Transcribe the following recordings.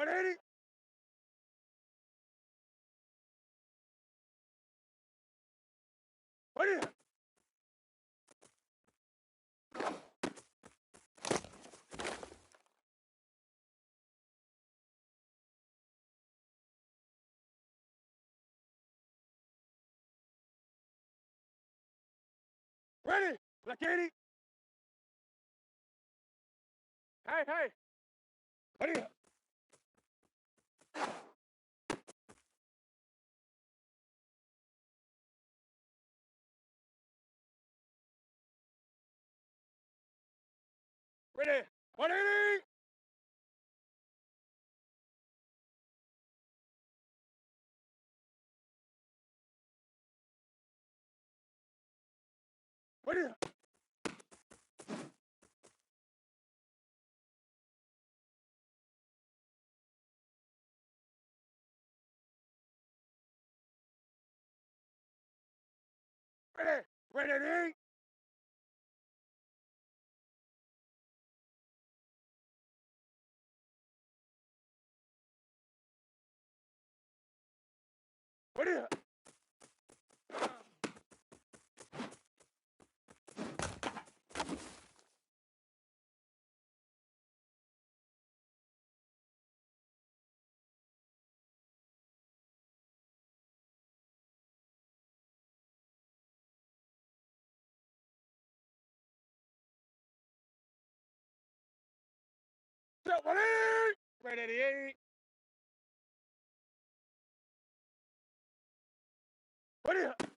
180. What is it? Ready? Black 80. Hey, hey. What is it? Ready? 180. What is it? Ready? Ready? What is it? Set 180. Ready? What is it?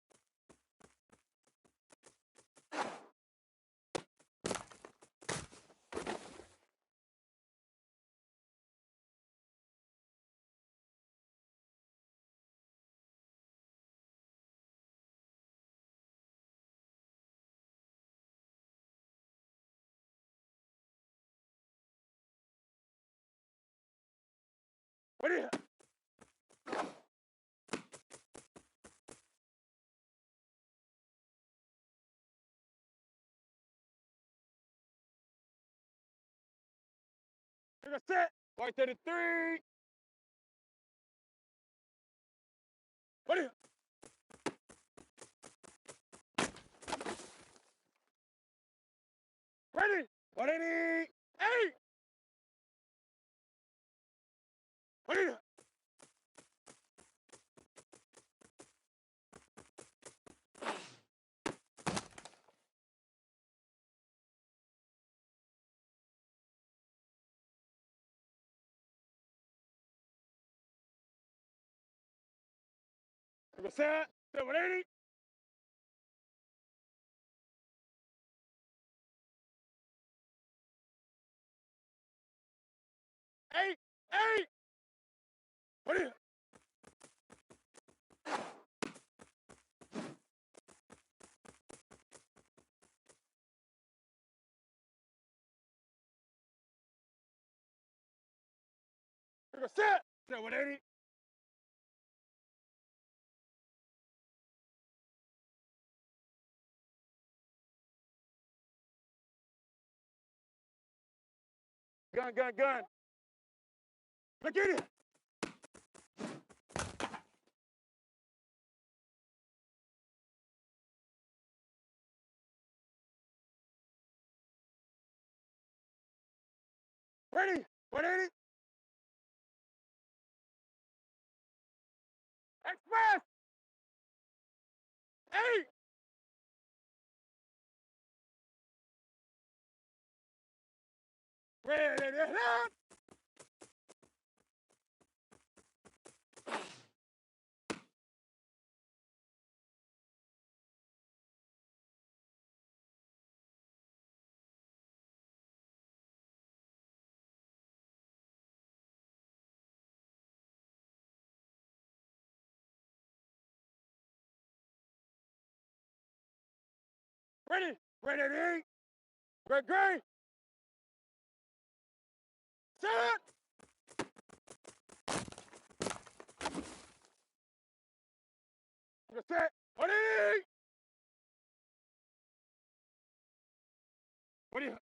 What is it? Take a set. White 33. What is it? Ready? 180. Hey! What is it? Take a set. Set 180. Hey! Hey! What is it? Take a set. Set 180. Gun. Look at it. Ready? 180. Express. Hey! Ready? Ready? Ready? Gray. Set. Take a set. 180. What do you?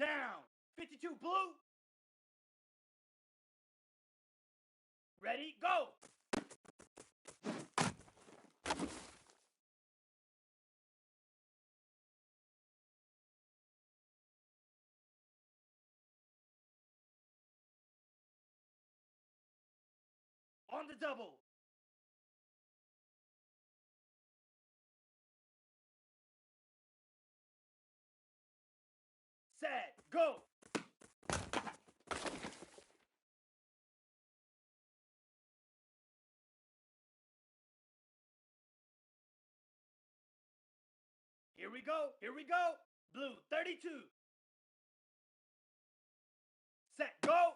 Down. 52 blue. Ready, go. On the double. Set, go. Here we go, here we go. Blue, 32. Set, go.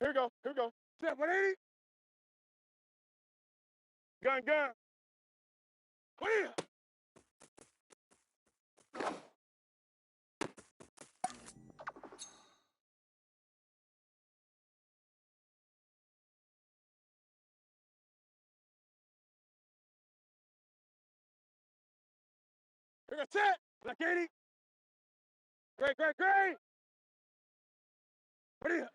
Here we go, here we go. Set, 180. Gun, gun. Clear. Here we go, set. Black 80. Great, great, great. What are you?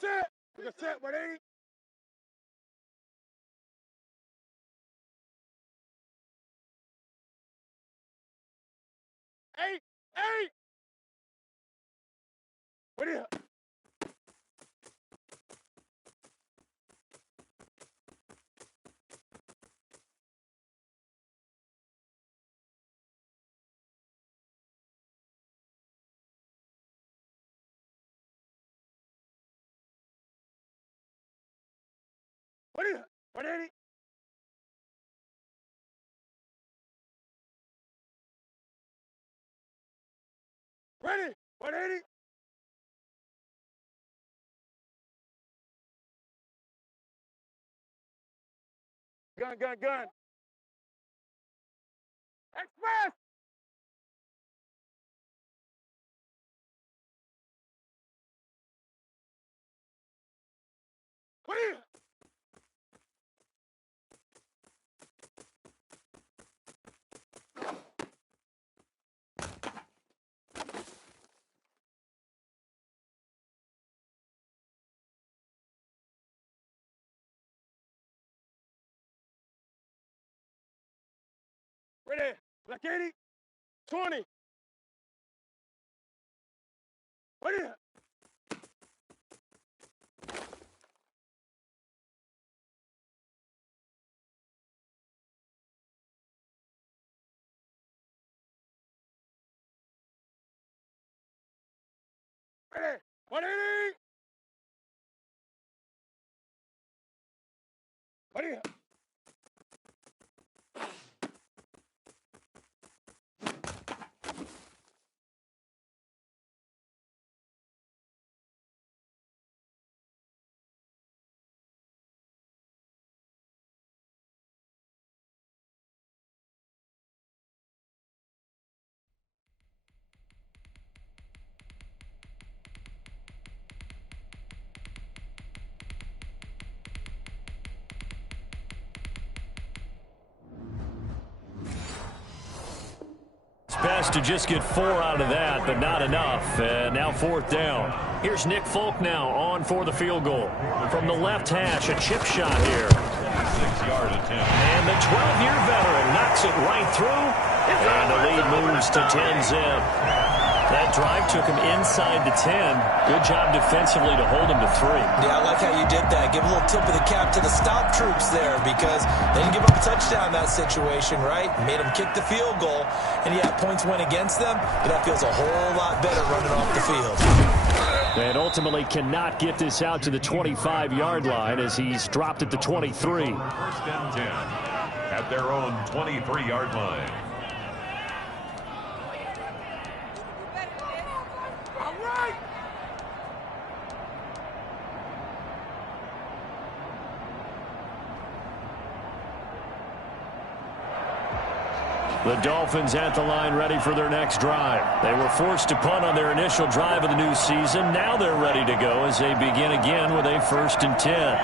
Set. We got set, 180. Eight, eight. What are you? What are you? 180. Ready. 180. Gun, gun, gun. Express. What are you? Ready. Black 80. 20. What are you? Ready. 180. What are you? Best to just get 4 out of that, but not enough. Now 4th down. Here's Nick Folk now on for the field goal. From the left hash, a chip shot here. 76-yard attempt. And the 12-year veteran knocks it right through. And the lead moves to 10-zip. That drive took him inside the 10. Good job defensively to hold him to 3. Yeah, I like how you did that. Give a little tip of the cap to the stop troops there because they didn't give up a touchdown in that situation, right? Made them kick the field goal. And, yeah, points went against them, but that feels a whole lot better running off the field. And ultimately cannot get this out to the 25-yard line as he's dropped at the 23. First and 10 at their own 23-yard line. The Dolphins at the line ready for their next drive. They were forced to punt on their initial drive of the new season. Now they're ready to go as they begin again with a 1st and 10.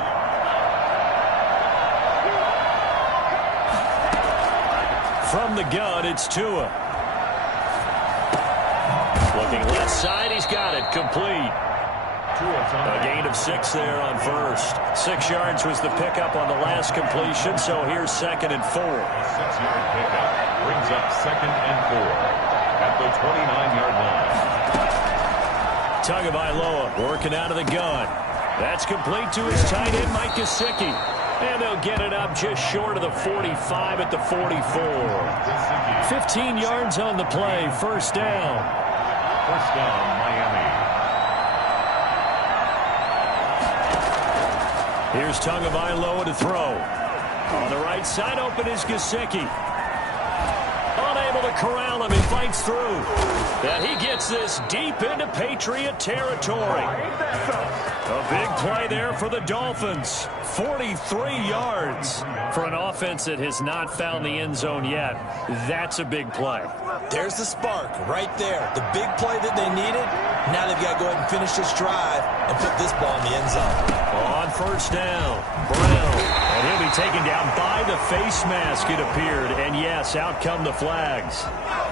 From the gun, it's Tua. Looking left side, he's got it. Complete. A gain of 6 there on first. 6 yards was the pickup on the last completion, so here's 2nd and 4. A 6-yard pickup brings up 2nd and 4 at the 29-yard line. Tagovailoa working out of the gun. That's complete to his tight end, Mike Gesicki. And they'll get it up just short of the 45 at the 44. 15 yards on the play. First down. First down, Miami. Here's Tagovailoa to throw. On the right side, open is Gesicki. Unable to corral him. He fights through. And he gets this deep into Patriot territory. A big play there for the Dolphins. 43 yards for an offense that has not found the end zone yet. That's a big play. There's the spark right there. The big play that they needed. Now they've got to go ahead and finish this drive and put this ball in the end zone. On first down, Brown. And he'll be taken down by the face mask, it appeared. And yes, out come the flags.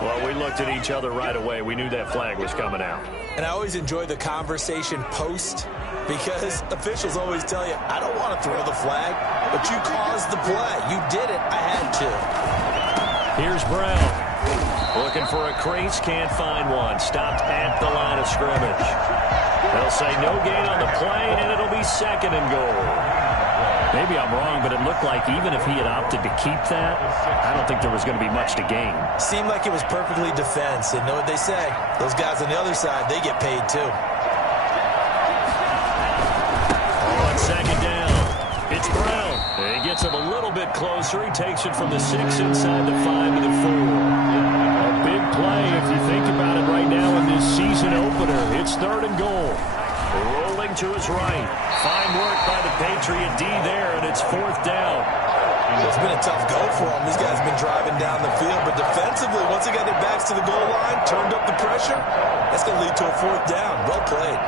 Well, we looked at each other right away. We knew that flag was coming out. And I always enjoy the conversation post because officials always tell you, I don't want to throw the flag, but you caused the play. You did it. I had to. Here's Brown. Looking for a crease, can't find one. Stopped at the line of scrimmage. They'll say no gain on the play, and it'll be 2nd and goal. Maybe I'm wrong, but it looked like even if he had opted to keep that, I don't think there was going to be much to gain. Seemed like it was perfectly defense. And know what they say? Those guys on the other side, they get paid too. On 2nd down, it's Brown. He gets him a little bit closer. He takes it from the 6 inside the 5 to the 4. A big play if you think about it right now in this season opener. It's 3rd and goal. Rolling to his right. Fine work by the Patriot D there, and it's 4th down. It's been a tough go for them. These guys have been driving down the field, but defensively, once they got their backs to the goal line, turned up the pressure, that's going to lead to a 4th down. Well played.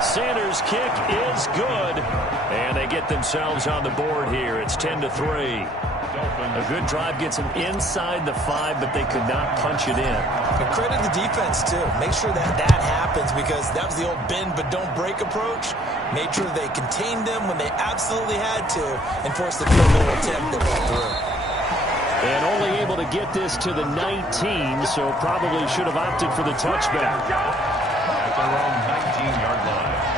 Sanders' kick is good, and they get themselves on the board here. It's 10-3. A good drive gets them inside the 5, but they could not punch it in. And credit the defense, too. Make sure that happens because that was the old bend but don't break approach. Made sure they contained them when they absolutely had to and forced the field goal attempt that went through. And only able to get this to the 19, so probably should have opted for the touchback. At their own 19-yard line.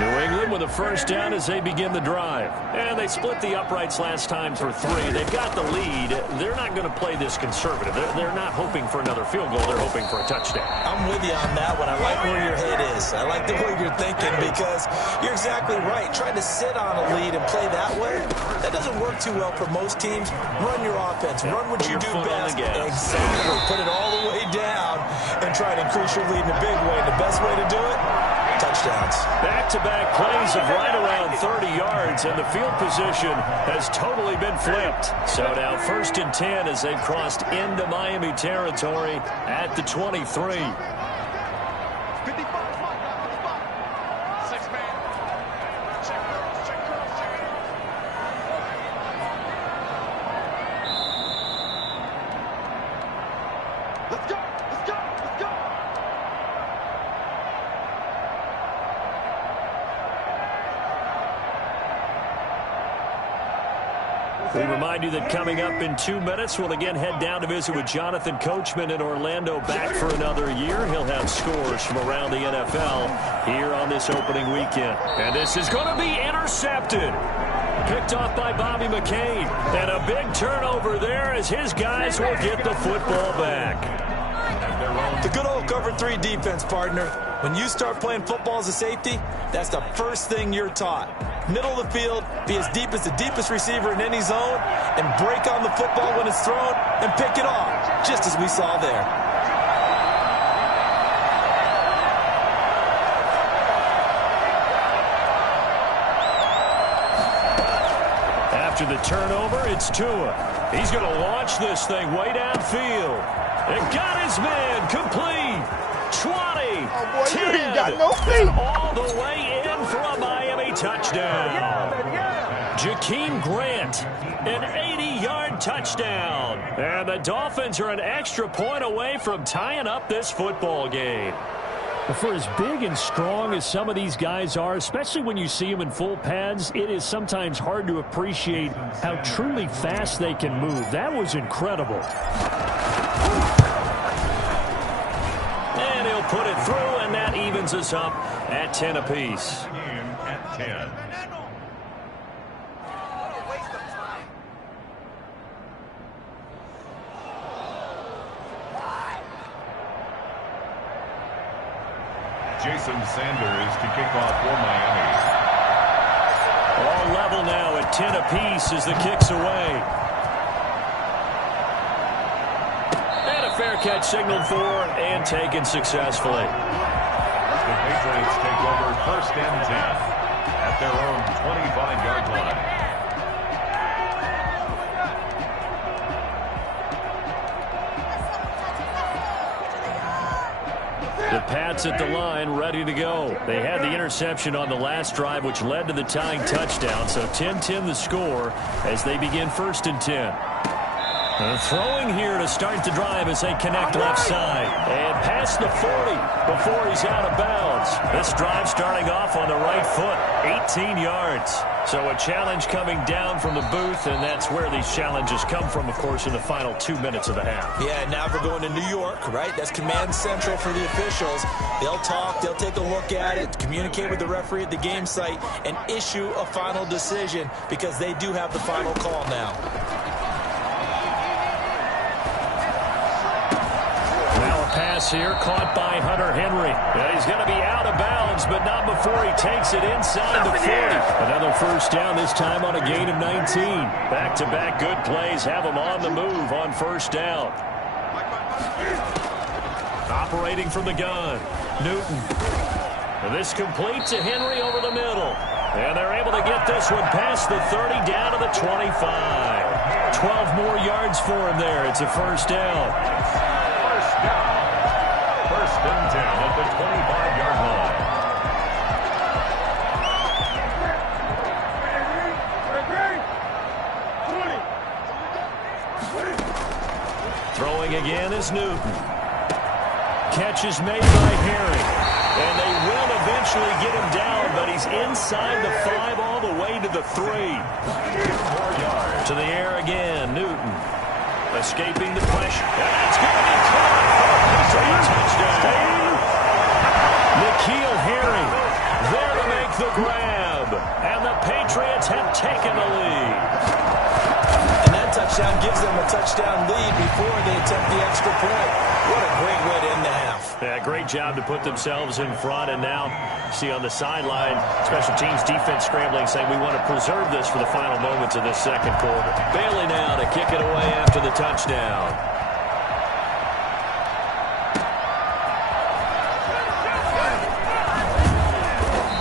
New England with a first down as they begin the drive. And they split the uprights last time for 3. They've got the lead. They're not going to play this conservative. They're not hoping for another field goal. They're hoping for a touchdown. I'm with you on that one. I like where your head is. I like the way you're thinking because you're exactly right. Trying to sit on a lead and play that way, that doesn't work too well for most teams. Run your offense. Run what you do best. Exactly. Put it all the way down and try to increase your lead in a big way. The best way to do it? Touchdowns. Back-to-back plays of right around 30 yards, and the field position has totally been flipped. So now 1st and 10 as they've crossed into Miami territory at the 23. We remind you that coming up in 2 minutes, we'll again head down to visit with Jonathan Coachman in Orlando, back for another year. He'll have scores from around the NFL here on this opening weekend. And this is going to be intercepted. Picked off by Bobby McCain. And a big turnover there as his guys will get the football back. The good old cover 3 defense, partner. When you start playing football as a safety, that's the first thing you're taught. Middle of the field, be as deep as the deepest receiver in any zone, and break on the football when it's thrown and pick it off, just as we saw there. After the turnover, it's Tua. He's going to launch this thing way downfield. And got his man complete. 20, Oh, boy, 10, you ain't got no feet. all the way in for a Miami touchdown. Jakeem Grant, an 80-yard touchdown. And the Dolphins are an extra point away from tying up this football game. For as big and strong as some of these guys are, especially when you see them in full pads, it is sometimes hard to appreciate how truly fast they can move. That was incredible. And he'll put it through, and that evens us up at 10 apiece. Game at 10. Jason Sanders to kick off for Miami. All level now at 10 apiece as the kick's away. And a fair catch signaled for and taken successfully. The Patriots take over 1st and 10 at their own 25-yard line. The Pats at the line, ready to go. They had the interception on the last drive, which led to the tying touchdown. So 10-10 the score as they begin 1st and 10. Throwing here to start the drive as they connect left side. And past the 40 before he's out of bounds. This drive starting off on the right foot, 18 yards. So a challenge coming down from the booth, and that's where these challenges come from, of course, in the final 2 minutes of the half. Yeah, now we're going to New York, right? That's command central for the officials. They'll talk, they'll take a look at it, communicate with the referee at the game site, and issue a final decision because they do have the final call now. Pass here caught by Hunter Henry. And he's going to be out of bounds, but not before he takes it inside the 40. Another first down, this time on a gain of 19. Back-to-back good plays have him on the move on 1st down. Operating from the gun, Newton. And this complete to Henry over the middle. And they're able to get this one past the 30 down to the 25. 12 more yards for him there. It's a 1st down. 1st and 10 at the 25-yard line. Throwing again is Newton. Catch is made by Herring. And they will eventually get him down, but he's inside the 5 all the way to the 3. 4 yards. To the air again, Newton. Escaping the pressure. And that's going to be caught for a touchdown. N'Keal Harry there to make the grab. And the Patriots have taken the lead. And that touchdown gives them a touchdown lead before they attempt the extra point. What a great way to end the half. Yeah, great job to put themselves in front. And now, see on the sideline, special teams defense scrambling, saying we want to preserve this for the final moments of this 2nd quarter. Bailey now to kick it away after the touchdown.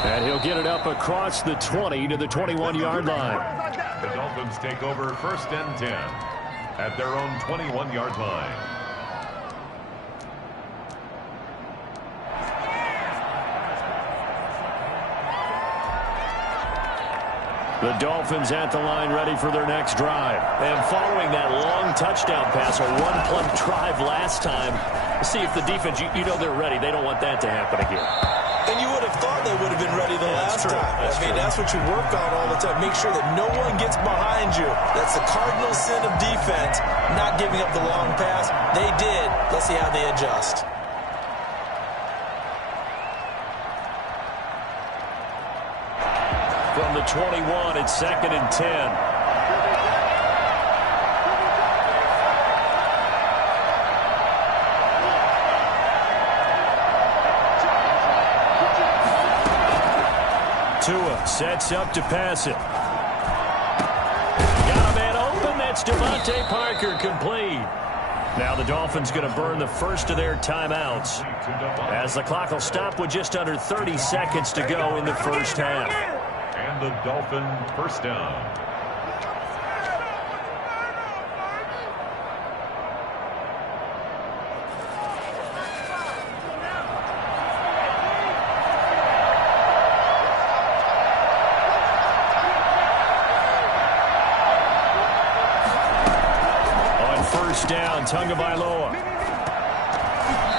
And he'll get it up across the 20 to the 21-yard line. The Dolphins take over 1st and 10 at their own 21-yard line. The Dolphins at the line ready for their next drive. And following that long touchdown pass, a one-play drive last time, see if the defense, you know they're ready. They don't want that to happen again. And you would have thought they would would have been ready the last time. That's what you work on all the time. Make sure that no one gets behind you. That's the cardinal sin of defense, not giving up the long pass. They did. Let's see how they adjust. From the 21, it's 2nd and 10. Tua sets up to pass it. Got a man open. That's Devontae Parker, complete. Now the Dolphins going to burn the first of their timeouts, as the clock will stop with just under 30 seconds to go in the first half. And the Dolphin first down. Down, Tagovailoa.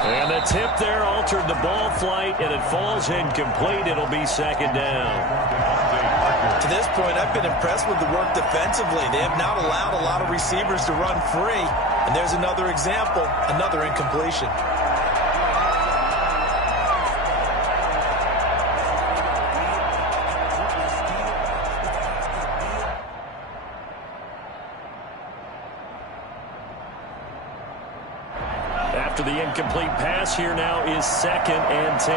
And the tip there altered the ball flight, and it falls incomplete. It'll be 2nd down. To this point, I've been impressed with the work defensively. They have not allowed a lot of receivers to run free. And there's another example, another incompletion. After the incomplete pass, here now is 2nd and 10.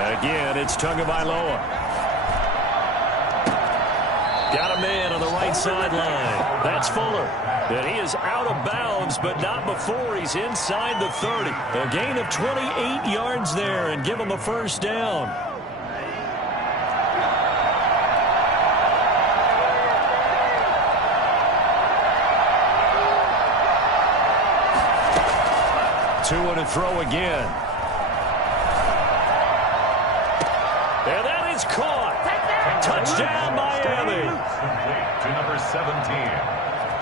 And again, it's Tagovailoa. Got a man on the right sideline. That's Fuller. And he is out of bounds, but not before he's inside the 30. A gain of 28 yards there, and give him a first down. Tua to throw again. And that is caught. Touchdown, Miami. To number 17.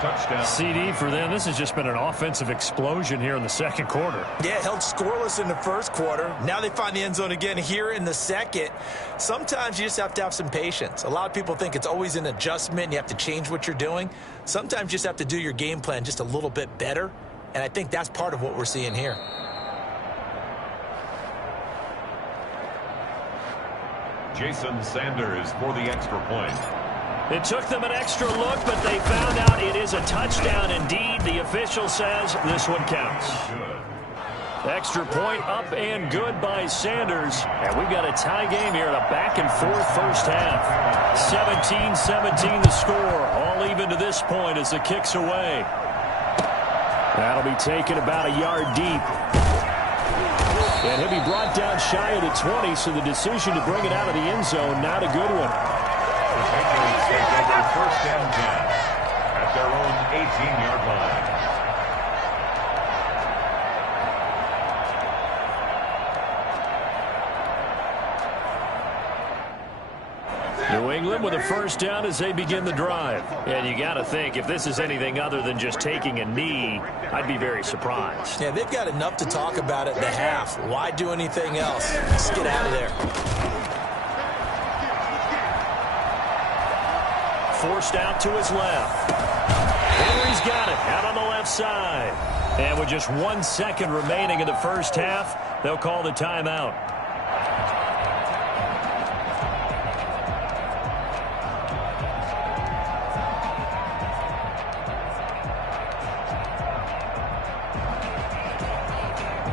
Touchdown. CD for them. This has just been an offensive explosion here in the second quarter. Yeah, held scoreless in the first quarter. Now they find the end zone again here in the second. Sometimes you just have to have some patience. A lot of people think it's always an adjustment. You have to change what you're doing. Sometimes you just have to do your game plan just a little bit better. And I think that's part of what we're seeing here. Jason Sanders for the extra point. It took them an extra look, but they found out it is a touchdown indeed. The official says this one counts. Extra point up and good by Sanders. And we've got a tie game here in a back-and-forth first half. 17-17 the score. All even to this point as the kick's away. That'll be taken about a yard deep. And he'll be brought down shy of the 20, so the decision to bring it out of the end zone, not a good one. The Patriots take over first and 10 at their own 18-yard line. New England with a first down as they begin the drive. And you got to think, if this is anything other than just taking a knee, I'd be very surprised. Yeah, they've got enough to talk about at the half. Why do anything else? Let's get out of there. Forced out to his left. Henry's got it out on the left side. And with just 1 second remaining in the first half, they'll call the timeout.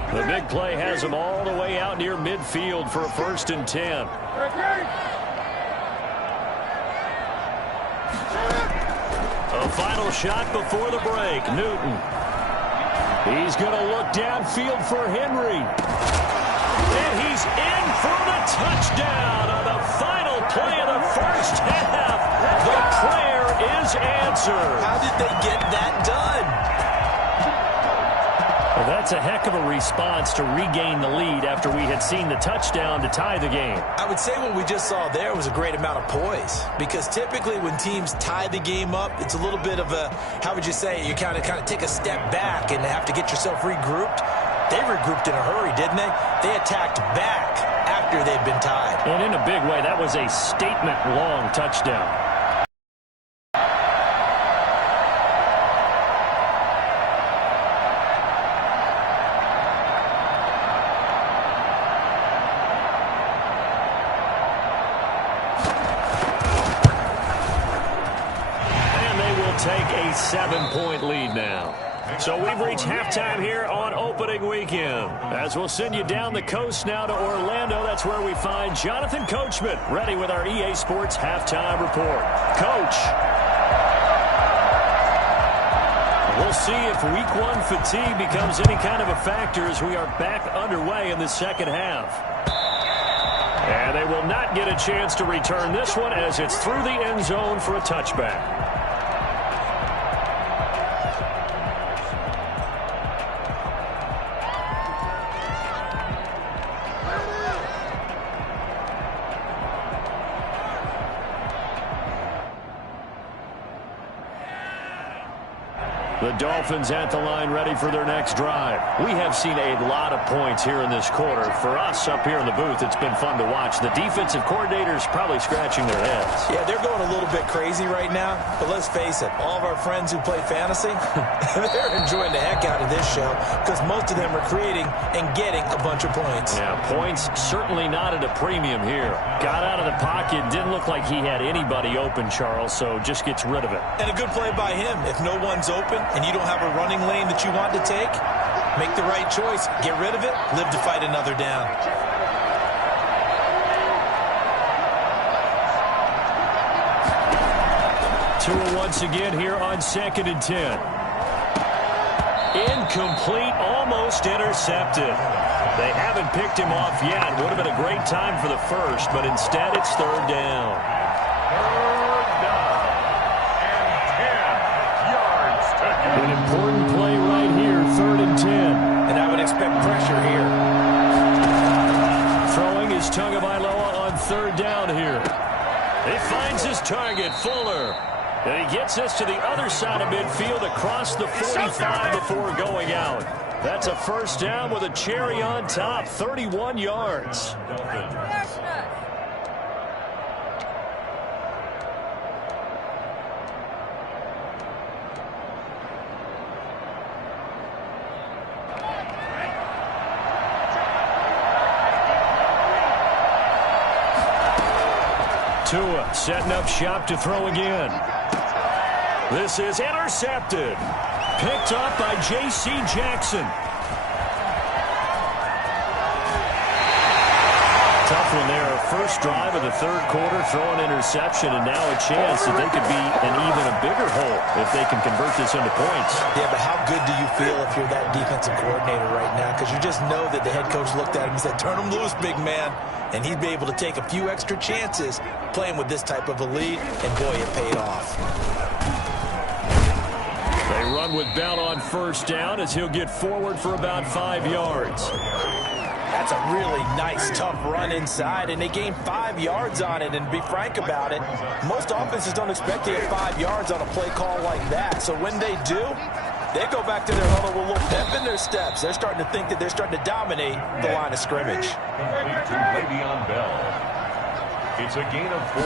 The big play has them all the way out near midfield for a 1st and 10. A final shot before the break. Newton. He's going to look downfield for Henry. And he's in for the touchdown on the final play of the first half. The prayer is answered. How did they get that done? Well, that's a heck of a response to regain the lead after we had seen the touchdown to tie the game. I would say what we just saw there was a great amount of poise, because typically when teams tie the game up, it's a little bit of a, how would you say, you kind of take a step back and have to get yourself regrouped. They regrouped in a hurry, didn't they? They attacked back after they'd been tied. And in a big way, that was a statement-long touchdown. Take a 7-point lead now. So we've reached halftime here on opening weekend. As we'll send you down the coast now to Orlando, that's where we find Jonathan Coachman ready with our EA Sports halftime report. Coach. We'll see if week one fatigue becomes any kind of a factor as we are back underway in the second half. And they will not get a chance to return this one as it's through the end zone for a touchback. The Dolphins at the line ready for their next drive. We have seen a lot of points here in this quarter. For us up here in the booth, it's been fun to watch. The defensive coordinators probably scratching their heads. Yeah, they're going a little bit crazy right now. But let's face it, all of our friends who play fantasy, they're enjoying the heck out of this show because most of them are creating and getting a bunch of points. Yeah, points certainly not at a premium here. Got out of the pocket, didn't look like he had anybody open, Charles, so just gets rid of it. And a good play by him. If no one's open and you don't have a running lane that you want to take, make the right choice. Get rid of it. Live to fight another down. Tua once again here on 2nd and 10. Incomplete, almost intercepted. They haven't picked him off yet. Would have been a great time for the first, but instead it's 3rd down. An important play right here, 3rd and 10. And I would expect pressure here. Throwing is Tagovailoa on 3rd down here. He finds his target, Fuller. And he gets us to the other side of midfield across the 45 before going out. That's a 1st down with a cherry on top, 31 yards. Tua setting up shop to throw again. This is intercepted. Picked up by J.C. Jackson. Tough one there. First drive of the 3rd quarter, throw an interception, and now a chance that they could be in even a bigger hole if they can convert this into points. Yeah, but how good do you feel if you're that defensive coordinator right now? Because you just know that the head coach looked at him and said, turn him loose, big man. And he'd be able to take a few extra chances playing with this type of a lead, and boy, it paid off. They run with Bell on 1st down as he'll get forward for about 5 yards. That's a really nice, tough run inside, and they gained 5 yards on it. And to be frank about it, most offenses don't expect to get 5 yards on a play call like that. So when they do, they go back to their huddle with a little pep in their steps. They're starting to think that they're starting to dominate the line of scrimmage. Complete to Le'Veon Bell. It's a gain of 4.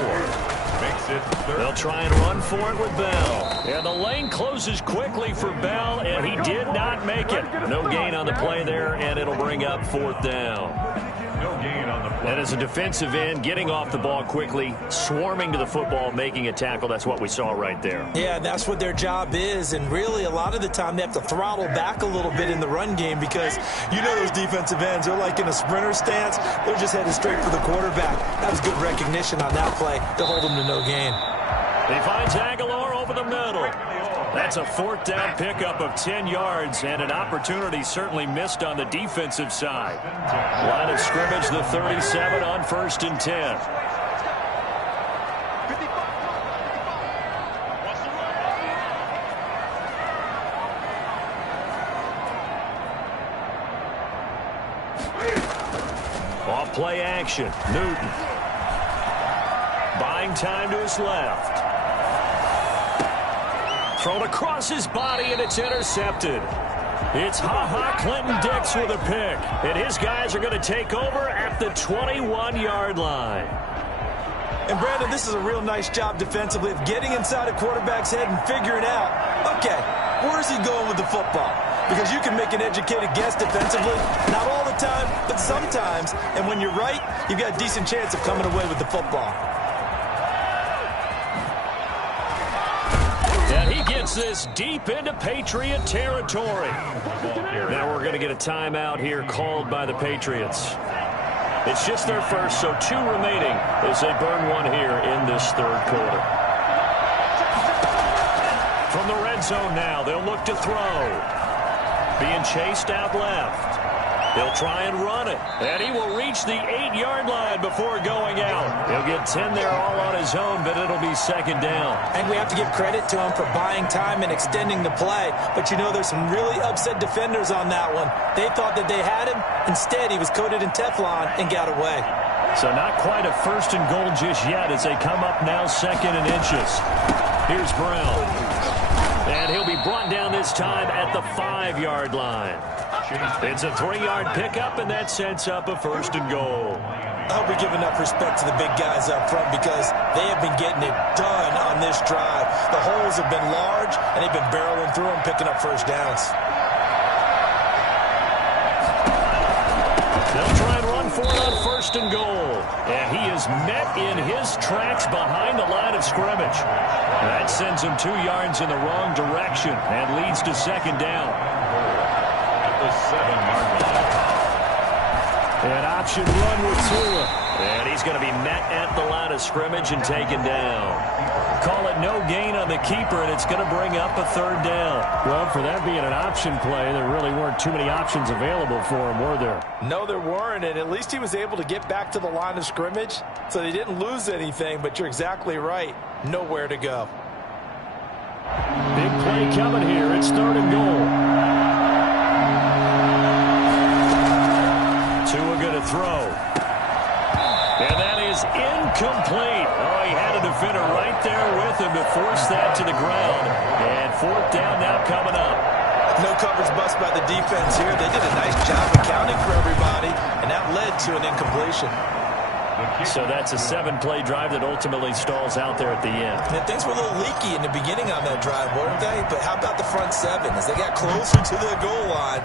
Makes it 3rd. They'll try and run for it with Bell. And the lane closes quickly for Bell, and he did not make it. No gain on the play there, and it'll bring up 4th down. No gain on the play. And as a defensive end, getting off the ball quickly, swarming to the football, making a tackle, that's what we saw right there. Yeah, that's what their job is, and really a lot of the time they have to throttle back a little bit in the run game because you know those defensive ends, they're like in a sprinter stance. They're just headed straight for the quarterback. That was good recognition on that play to hold them to no gain. He finds Aguilar over the middle. That's a 4th down pickup of 10 yards, and an opportunity certainly missed on the defensive side. Line of scrimmage, the 37 on 1st and 10. Play action. Newton. Buying time to his left. Thrown across his body, and it's intercepted. It's Clinton-Dix with a pick. And his guys are going to take over at the 21-yard line. And, Brandon, this is a real nice job defensively of getting inside a quarterback's head and figuring out, okay, where's he going with the football? Because you can make an educated guess defensively, not all the time, but sometimes. And when you're right, you've got a decent chance of coming away with the football. And he gets this deep into Patriot territory. Now we're going to get a timeout here called by the Patriots. It's just their first, so 2 remaining as they burn 1 here in this third quarter. From the red zone now, they'll look to throw. Being chased out left. They'll try and run it. And he will reach the 8-yard line before going out. He'll get 10 there all on his own, but it'll be second down. I think we have to give credit to him for buying time and extending the play. But, you know, there's some really upset defenders on that one. They thought that they had him. Instead, he was coated in Teflon and got away. So not quite a first and goal just yet as they come up now second and inches. Here's Brown. And he'll be brought down this time at the 5-yard line. It's a 3-yard pickup, and that sets up a first and goal. I hope we give enough respect to the big guys up front because they have been getting it done on this drive. The holes have been large, and they've been barreling through them, picking up first downs. They'll try and run for it on first and goal. And he is met in his tracks behind the line of scrimmage. That sends him 2 yards in the wrong direction and leads to second down. At the 7-yard line. An option run with Tua. And he's going to be met at the line of scrimmage and taken down. Call it no gain on the keeper, and it's going to bring up a third down. Well, for that being an option play, there really weren't too many options available for him, were there? No, there weren't, and at least he was able to get back to the line of scrimmage, so they didn't lose anything, but you're exactly right. Nowhere to go. Big play coming here. It's third and goal. Tua going to throw. And that is incomplete. Oh, he had a defender right there with him to force that to the ground. And fourth down now coming up. No coverage bust by the defense here. They did a nice job accounting for everybody, and that led to an incompletion. So that's a 7-play drive that ultimately stalls out there at the end. And things were a little leaky in the beginning on that drive, weren't they? But how about the front 7? As they got closer to the goal line,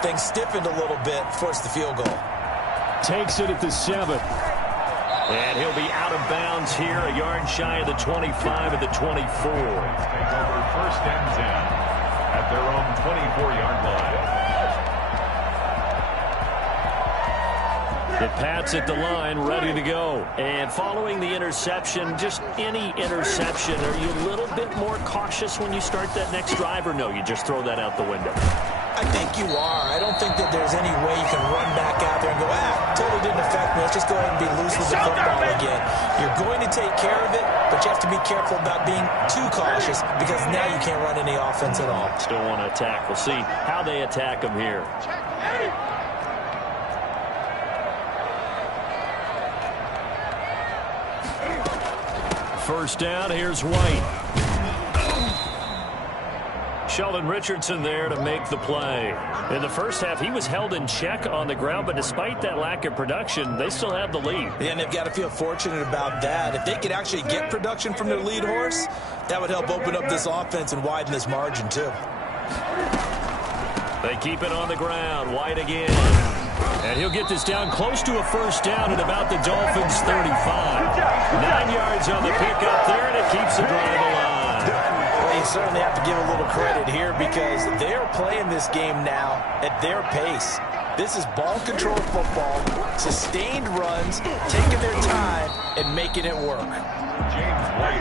things stiffened a little bit, forced the field goal. Takes it at the 7. And he'll be out of bounds here, a yard shy of the 25 at the 24. Take over first and 10 at their own 24-yard line. The Pats at the line, ready to go. And following the interception, just any interception, are you a little bit more cautious when you start that next drive, or no, you just throw that out the window? I think you are. I don't think that there's any way you can run back out there and go, totally didn't affect me. Let's just go ahead and be loose with the football again. You're going to take care of it, but you have to be careful about being too cautious because now you can't run any offense at all. Still want to attack. We'll see how they attack them here. First down, here's White. Sheldon Richardson there to make the play. In the first half, he was held in check on the ground, but despite that lack of production, they still have the lead. Yeah, and they've got to feel fortunate about that. If they could actually get production from their lead horse, that would help open up this offense and widen this margin, too. They keep it on the ground. White again. And he'll get this down close to a first down at about the Dolphins' 35. 9 yards on the pickup there, and it keeps the drive alive. Well, you certainly have to give a little credit here because they are playing this game now at their pace. This is ball-controlled football, sustained runs, taking their time, and making it work.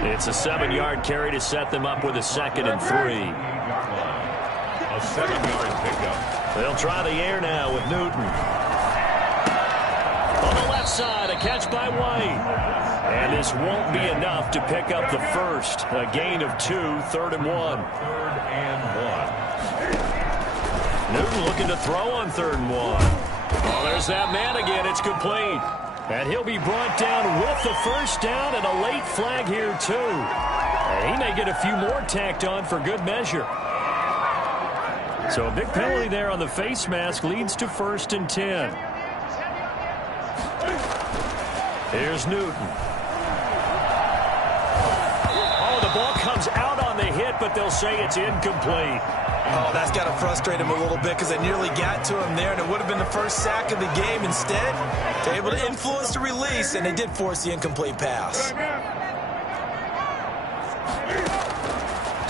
It's a 7-yard carry to set them up with a 2nd and 3. A 7-yard pickup. They'll try the air now with Newton. On the left side, a catch by White. And this won't be enough to pick up the first. A gain of 2, 3rd and 1. 3rd and 1. Newton looking to throw on 3rd and 1. Oh, there's that man again. It's complete. And he'll be brought down with the first down and a late flag here, too. And he may get a few more tacked on for good measure. So a big penalty there on the face mask leads to 1st and 10. Here's Newton. Oh, the ball comes out on the hit, but they'll say it's incomplete. Oh, that's got to frustrate him a little bit because they nearly got to him there, and it would have been the first sack of the game. Instead, they're able to influence the release, and they did force the incomplete pass.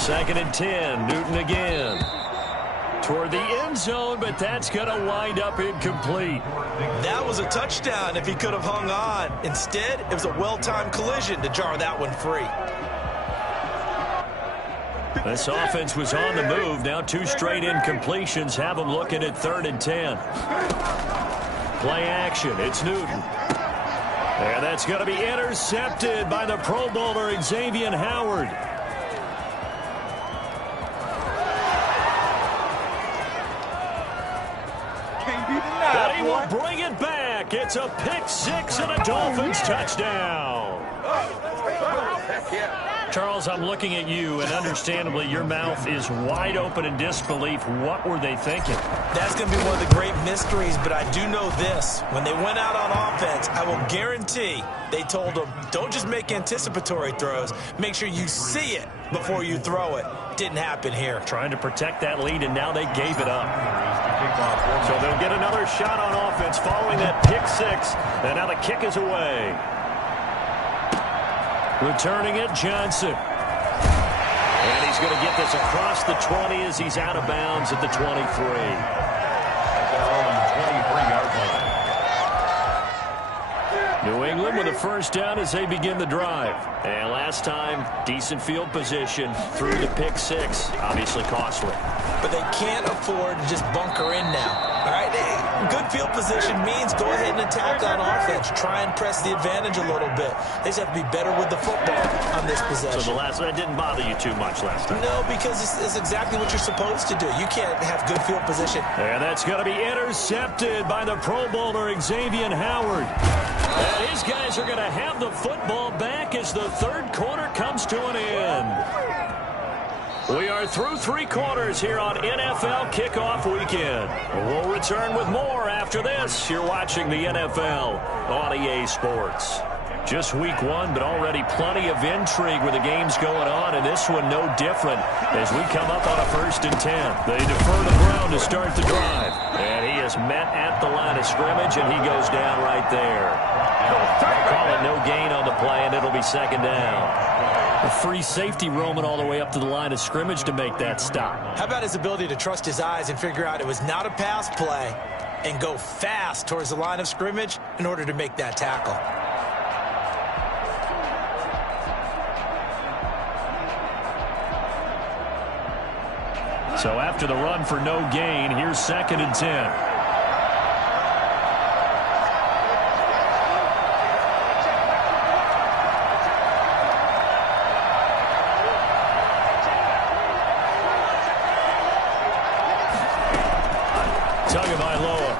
2nd and 10, Newton again. Toward the end zone, but that's going to wind up incomplete. That was a touchdown if he could have hung on. Instead, it was a well-timed collision to jar that one free. This offense was on the move. Now 2 straight incompletions have them looking at 3rd and 10. Play action. It's Newton. And that's going to be intercepted by the Pro Bowler Xavier Howard. But he will bring it back. It's a pick 6 and a Dolphins touchdown. Charles, I'm looking at you, and understandably your mouth is wide open in disbelief. What were they thinking? That's going to be one of the great mysteries, but I do know this. When they went out on offense, I will guarantee they told them, don't just make anticipatory throws. Make sure you see it before you throw it. Didn't happen here. Trying to protect that lead, and now they gave it up. So they'll get another shot on offense following that pick 6, and now the kick is away. Returning it, Johnson. And he's going to get this across the 20 as he's out of bounds at the 23. New England with a first down as they begin the drive. And last time, decent field position through the pick 6. Obviously costly. But they can't afford to just bunker in now. All right, good field position means go ahead and attack on offense. Try and press the advantage a little bit. They just have to be better with the football on this possession. So the last one didn't bother you too much last time? No, because it's exactly what you're supposed to do. You can't have good field position. And that's going to be intercepted by the Pro Bowler Xavier Howard. And his guys are going to have the football back as the 3rd quarter comes to an end. We are through 3 quarters here on NFL Kickoff Weekend. We'll return with more after this. You're watching the NFL on EA Sports. Just week 1, but already plenty of intrigue with the games going on, and this one no different as we come up on a 1st and 10. They defer to Brown to start the drive, and he is met at the line of scrimmage, and he goes down right there. Call it no gain on the play, and it'll be 2nd down. A free safety roaming all the way up to the line of scrimmage to make that stop. How about his ability to trust his eyes and figure out it was not a pass play and go fast towards the line of scrimmage in order to make that tackle? So after the run for no gain, here's 2nd and 10.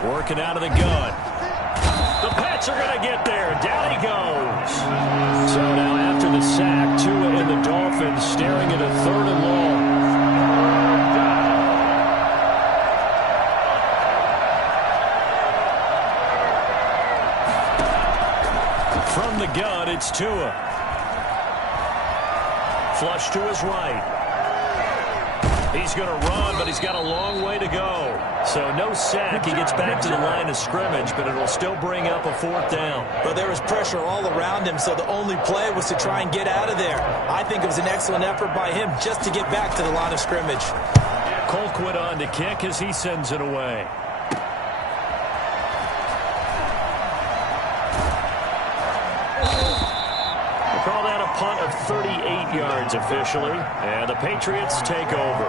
Working out of the gun. The Pats are going to get there. Down he goes. So now after the sack, Tua and the Dolphins staring at a 3rd and long. From the gun, it's Tua. Flush to his right. He's going to run, but he's got a long way to go. So no sack. He gets back to the line of scrimmage, but it'll still bring up a 4th down. But there was pressure all around him, so the only play was to try and get out of there. I think it was an excellent effort by him just to get back to the line of scrimmage. Colquitt on to kick as he sends it away. Call that a punt of 38 yards officially, and the Patriots take over.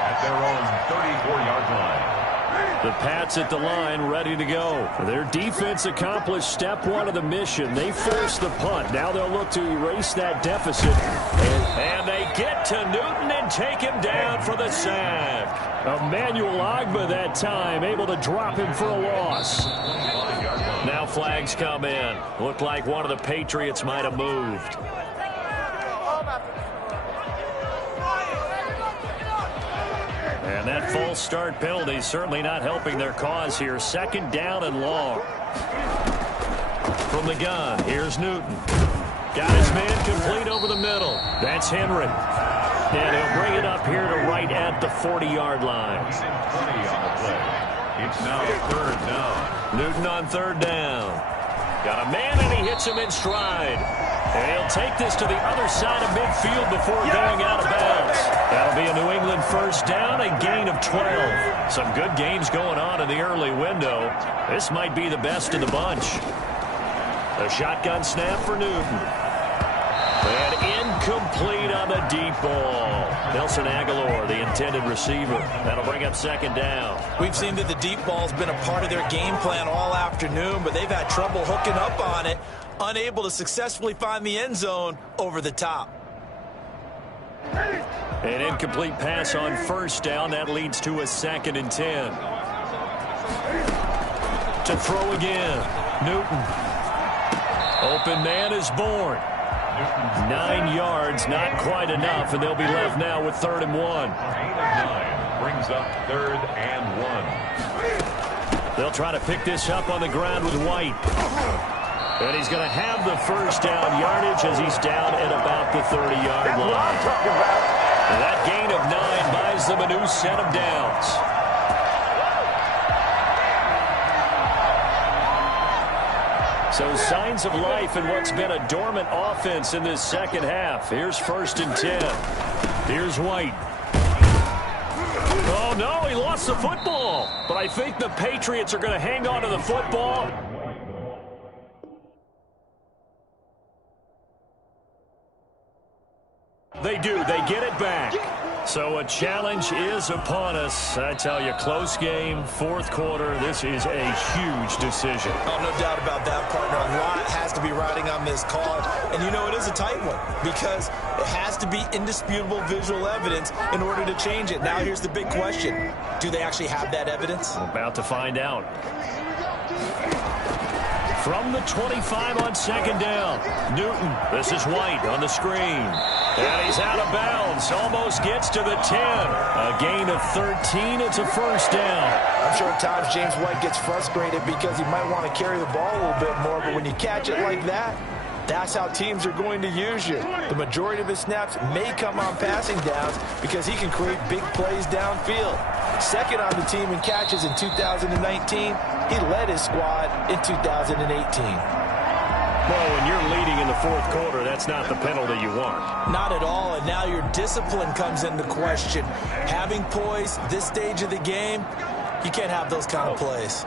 At their own 34-yard line. The Pats at the line ready to go. Their defense accomplished step 1 of the mission. They forced the punt. Now they'll look to erase that deficit. And they get to Newton and take him down for the sack. Emmanuel Ogbah that time, able to drop him for a loss. Now flags come in. Looked like one of the Patriots might have moved. And that false start penalty certainly not helping their cause here. Second down and long. From the gun, here's Newton. Got his man complete over the middle. That's Henry. And he'll bring it up here to right at the 40-yard line. 20 on the play. It's now third down. Newton on third down. Got a man, and he hits him in stride. And he'll take this to the other side of midfield before going out of bounds. That'll be a New England first down, a gain of 12. Some good games going on in the early window. This might be the best of the bunch. The shotgun snap for Newton. And incomplete on the deep ball. Nelson Aguilar, the intended receiver. That'll bring up second down. We've seen that the deep ball's been a part of their game plan all afternoon, but they've had trouble hooking up on it, unable to successfully find the end zone over the top. An incomplete pass on first down. That leads to a 2nd and 10. To throw again. Newton. Open man is born. 9 yards, not quite enough, and they'll be left now with 3rd and 1. 8 of 9 brings up 3rd and 1. They'll try to pick this up on the ground with White. And he's going to have the first down yardage as he's down at about the 30-yard line. And that gain of 9 buys them a new set of downs. So signs of life in what's been a dormant offense in this second half. Here's 1st and 10. Here's White. Oh, no, he lost the football. But I think the Patriots are going to hang on to the football. They do. They get it back. So a challenge is upon us. I tell you, close game, 4th quarter. This is a huge decision. Oh, no doubt about that, partner. A lot has to be riding on this call. And you know, it is a tight one because it has to be indisputable visual evidence in order to change it. Now here's the big question. Do they actually have that evidence? We're about to find out. From the 25 on 2nd down. Newton. This is White on the screen. And he's out of bounds. Almost gets to the 10. A gain of 13. It's a first down. I'm sure at times James White gets frustrated because he might want to carry the ball a little bit more, but when you catch it like that, that's how teams are going to use you. The majority of his snaps may come on passing downs because he can create big plays downfield. Second on the team in catches in 2019. He led his squad in 2018. Well, when you're leading in the 4th quarter, that's not the penalty you want. Not at all, and now your discipline comes into question. Having poise this stage of the game, you can't have those kind of plays.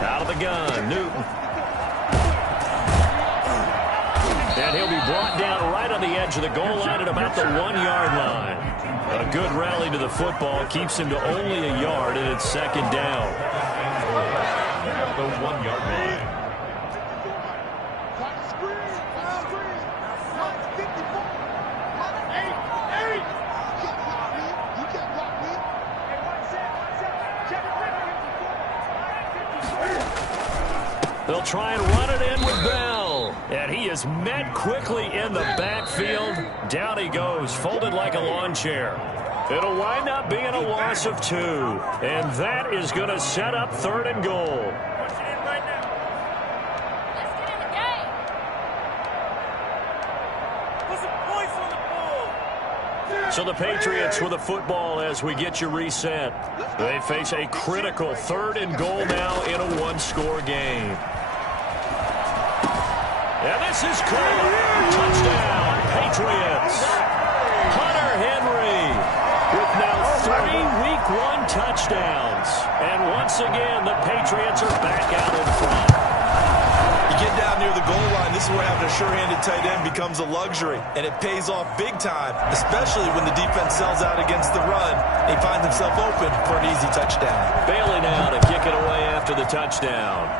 Out of the gun, Newton. And he'll be brought down right on the edge of the goal line at about the 1-yard line. A good rally to the football keeps him to only a yard, and it's 2nd down. The 1-yard line. They'll try and run it in with Bell. And he is met quickly in the backfield. Down he goes, folded like a lawn chair. It'll wind up being a loss of 2. And that is going to set up 3rd and goal. So the Patriots with a football as we get you reset. They face a critical 3rd and goal now in a 1-score game. And this is caught. Touchdown, Patriots. Hunter Henry with now 3 Week 1 touchdowns. And once again, the Patriots are back out in front. You get down near the goal line, this is where having a sure-handed tight end becomes a luxury, and it pays off big time, especially when the defense sells out against the run, and he finds himself open for an easy touchdown. Bailey now to kick it away after the touchdown.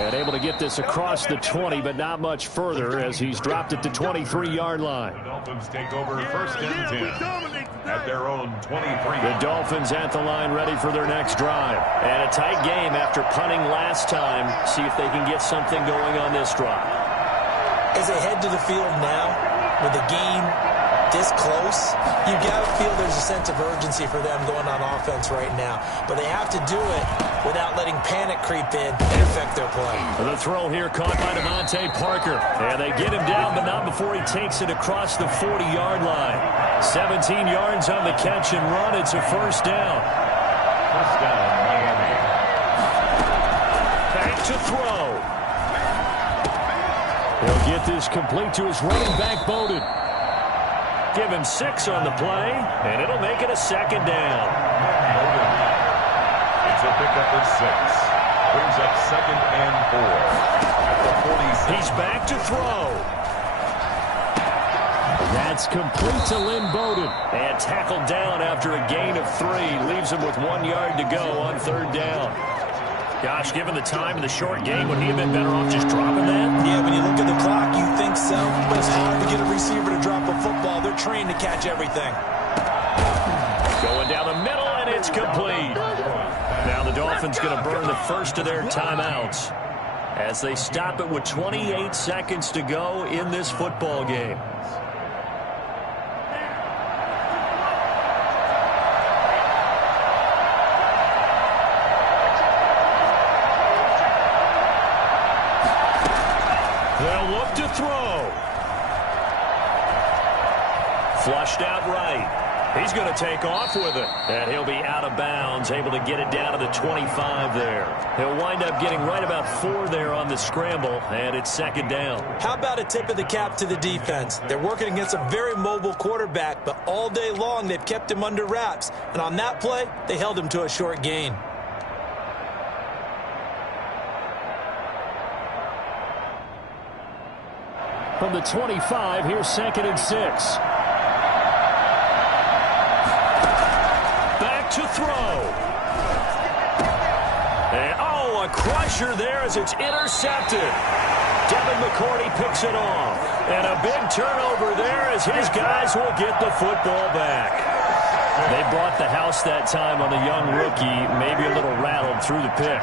And And able to get this across the 20, but not much further as he's dropped it to 23-yard line. The Dolphins take over first and 10 at their own 23. The Dolphins at the line ready for their next drive. And a tight game after punting last time. See if they can get something going on this drive. As they head to the field now, with the game this close, you got to feel there's a sense of urgency for them going on offense right now. But they have to do it without letting panic creep in and affect their play. The throw here caught by Devontae Parker. And they get him down, but not before he takes it across the 40-yard line. 17 yards on the catch and run. It's a first down. First down, Miami. Back to throw. He'll get this complete to his running back, Bowden. Give him 6 on the play, and it'll make it a second down. It's a pickup of 6. Brings up 2nd and 4 at the 46. He's back to throw. That's complete to Lynn Bowden. And tackled down after a gain of 3. Leaves him with 1 yard to go on 3rd down. Gosh, given the time in the short game, would he have been better off just dropping that? Yeah, when you look at the clock, you think so. But it's hard to get a receiver to drop a football. They're trained to catch everything. Going down the middle, and it's complete. Now the Dolphins going to burn the first of their timeouts as they stop it with 28 seconds to go in this football game. They'll look to throw. Flushed out right. He's going to take off with it. And he'll be out of bounds, able to get it down to the 25 there. He'll wind up getting right about 4 there on the scramble, and it's 2nd down. How about a tip of the cap to the defense? They're working against a very mobile quarterback, but all day long they've kept him under wraps. And on that play, they held him to a short gain. From the 25, here's 2nd and 6. Back to throw. And, a crusher there as it's intercepted. Devin McCourty picks it off. And a big turnover there as his guys will get the football back. They brought the house that time on the young rookie, maybe a little rattled through the pick.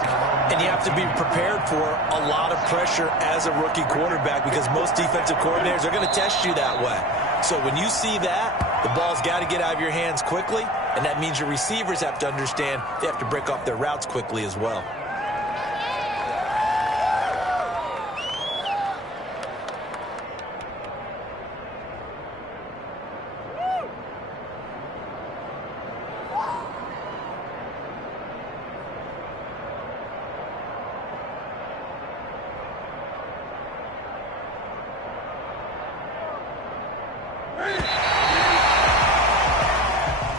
And you have to be prepared for a lot of pressure as a rookie quarterback because most defensive coordinators are going to test you that way. So when you see that, the ball's got to get out of your hands quickly, and that means your receivers have to understand they have to break off their routes quickly as well.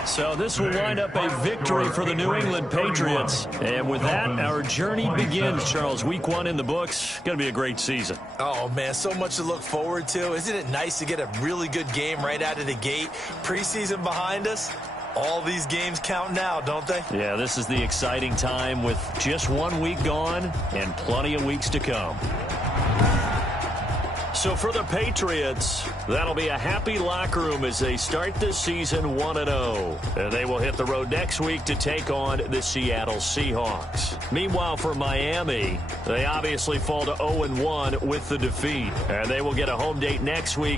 So this will wind up a victory for the New England Patriots. And with that, our journey begins, Charles. Week 1 in the books. Going to be a great season. Oh, man, so much to look forward to. Isn't it nice to get a really good game right out of the gate? Preseason behind us. All these games count now, don't they? Yeah, this is the exciting time with just 1 week gone and plenty of weeks to come. So for the Patriots, that'll be a happy locker room as they start this season 1-0. And they will hit the road next week to take on the Seattle Seahawks. Meanwhile, for Miami, they obviously fall to 0-1 with the defeat. And they will get a home date next week